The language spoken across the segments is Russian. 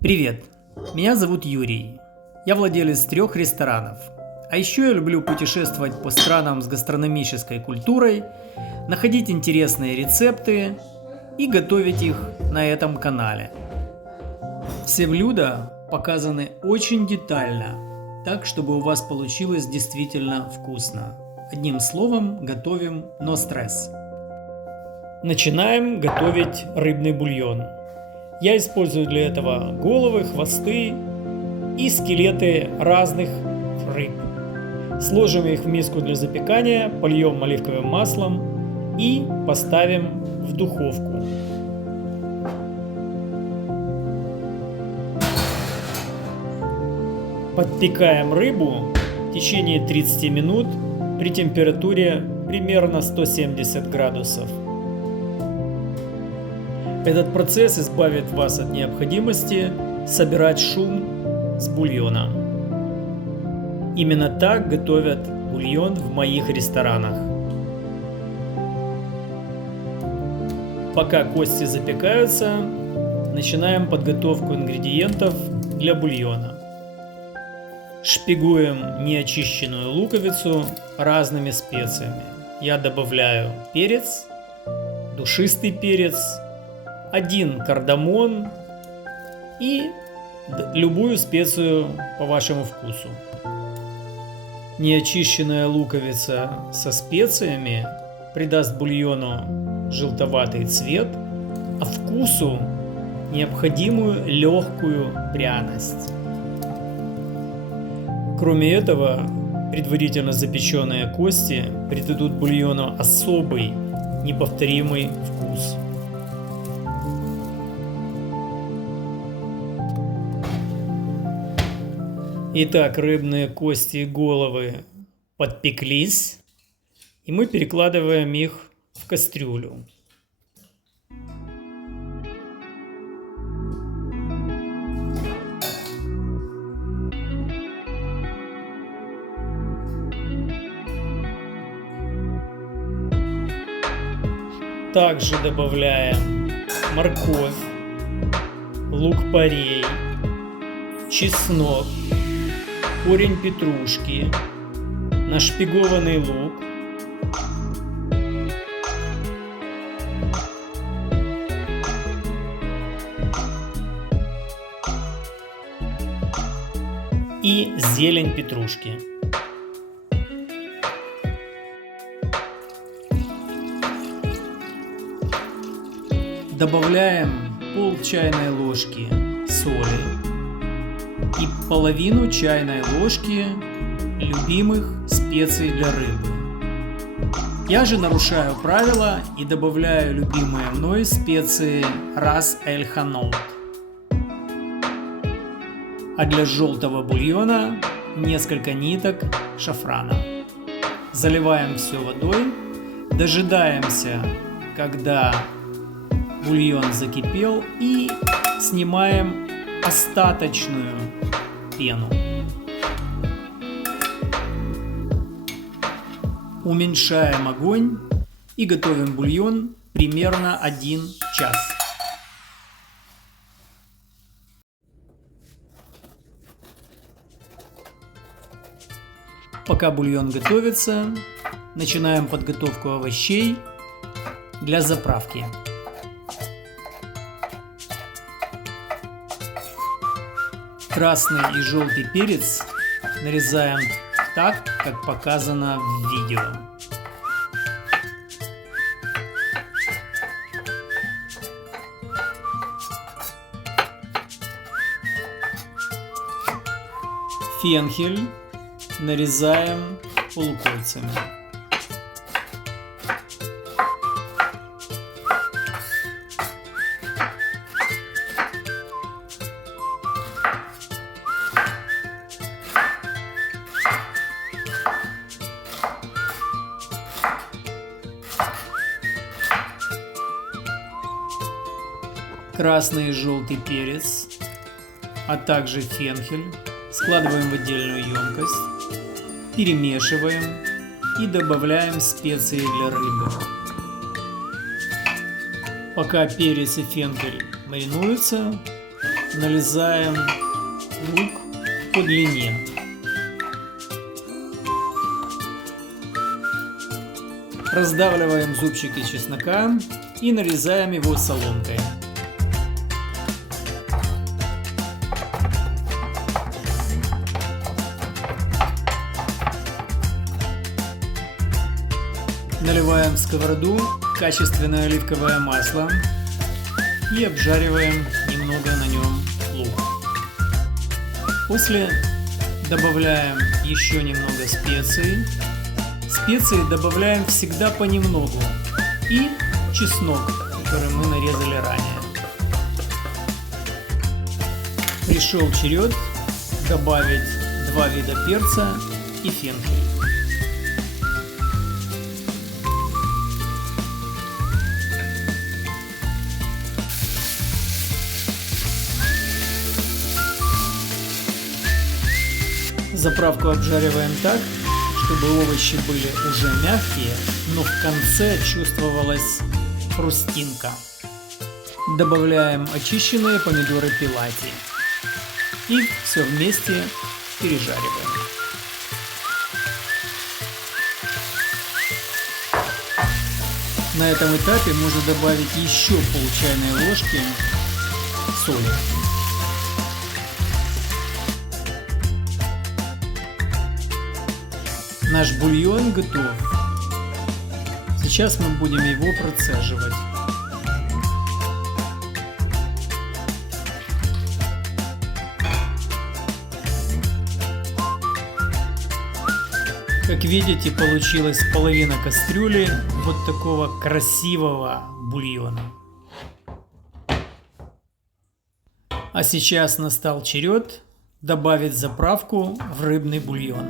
Привет, меня зовут Юрий. Я владелец 3 ресторанов. А еще я люблю путешествовать по странам с гастрономической культурой, находить интересные рецепты и готовить их на этом канале. Все блюда показаны очень детально, так чтобы у вас получилось действительно вкусно. Одним словом, готовим но стресс. Начинаем готовить рыбный бульон. Я использую для этого головы, хвосты и скелеты разных рыб. Сложим их в миску для запекания, польем оливковым маслом и поставим в духовку. Подпекаем рыбу в течение 30 минут при температуре примерно 170 градусов. Этот процесс избавит вас от необходимости собирать шум с бульона. Именно так готовят бульон в моих ресторанах. Пока кости запекаются, начинаем подготовку ингредиентов для бульона. Шпигуем неочищенную луковицу разными специями. Я добавляю перец, душистый перец, 1 кардамон и любую специю по вашему вкусу. Неочищенная луковица со специями придаст бульону желтоватый цвет, а вкусу необходимую легкую пряность. Кроме этого, предварительно запеченные кости придадут бульону особый, неповторимый вкус. Итак, рыбные кости и головы подпеклись, и мы перекладываем их в кастрюлю. Также добавляем морковь, лук-порей, чеснок, корень петрушки, нашпигованный лук, и зелень петрушки. Добавляем пол чайной ложки соли и половину чайной ложки любимых специй для рыбы. Я же нарушаю правила и добавляю любимые мной специи Рас эль Ханоут. А для желтого бульона несколько ниток шафрана. Заливаем все водой, дожидаемся, когда бульон закипел, и снимаем остаточную пену. Уменьшаем огонь и готовим бульон примерно 1 час. Пока бульон готовится, начинаем подготовку овощей для заправки. Красный и желтый перец нарезаем так, как показано в видео. Фенхель нарезаем полукольцами. Красный и желтый перец, а также фенхель складываем в отдельную емкость, перемешиваем и добавляем специи для рыбы. Пока перец и фенхель маринуются, нарезаем лук по длине. Раздавливаем зубчики чеснока и нарезаем его соломкой. Наливаем в сковороду качественное оливковое масло и обжариваем немного на нем лук. После добавляем еще немного специй. Специи добавляем всегда понемногу. И чеснок, который мы нарезали ранее. Пришел черед добавить 2 вида перца и фенхель. Заправку обжариваем так, чтобы овощи были уже мягкие, но в конце чувствовалась хрустинка. Добавляем очищенные помидоры пилати и все вместе пережариваем. На этом этапе можно добавить еще пол чайной ложки соли. Наш бульон готов. Сейчас мы будем его процеживать. Как видите, получилась половина кастрюли вот такого красивого бульона. А сейчас настал черед добавить заправку в рыбный бульон.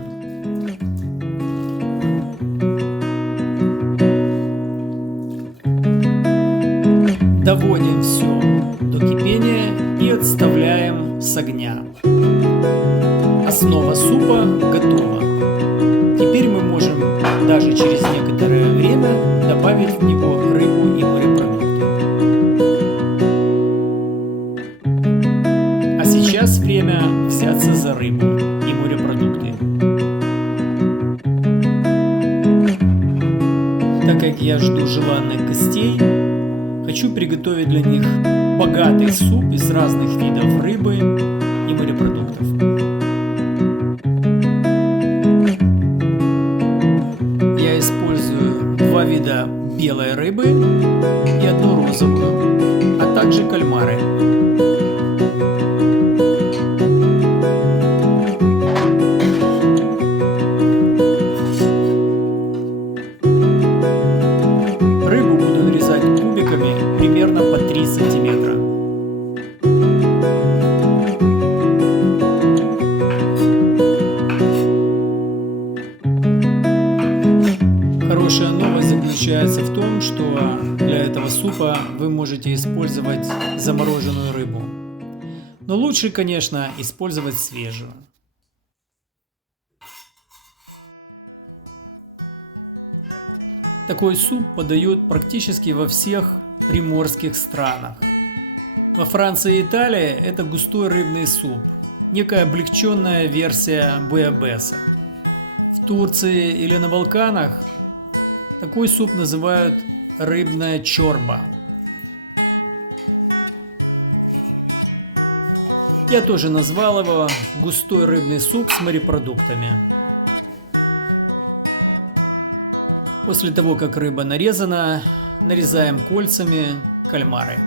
Доводим все до кипения и отставляем с огня. Основа супа готова. Теперь мы можем даже через некоторое время добавить в него рыбу и морепродукты. А сейчас время взяться за рыбу и морепродукты. Так как я жду желанных гостей, хочу приготовить для них богатый суп из разных видов рыбы и морепродуктов. Я использую 2 вида белой рыбы и 1 розовую, а также кальмары. Рыбу буду нарезать кубиками примерно по 3 сантиметра. Хорошая новость заключается в том, что для этого супа вы можете использовать замороженную рыбу. Но лучше, конечно, использовать свежую. Такой суп подают практически во всех приморских странах. Во Франции и Италии это густой рыбный суп, некая облегченная версия буябеса. В Турции или на Балканах такой суп называют рыбная чорба. Я тоже назвал его густой рыбный суп с морепродуктами. После того, как рыба нарезана, нарезаем кольцами кальмары.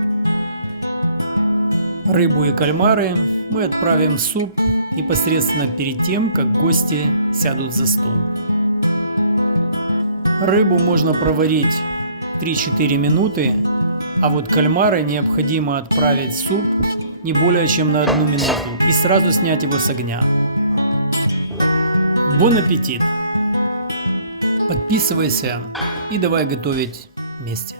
Рыбу и кальмары мы отправим в суп непосредственно перед тем, как гости сядут за стол. Рыбу можно проварить 3-4 минуты, а вот кальмары необходимо отправить в суп не более чем на 1 минуту и сразу снять его с огня. Бон аппетит! Подписывайся и давай готовить вместе.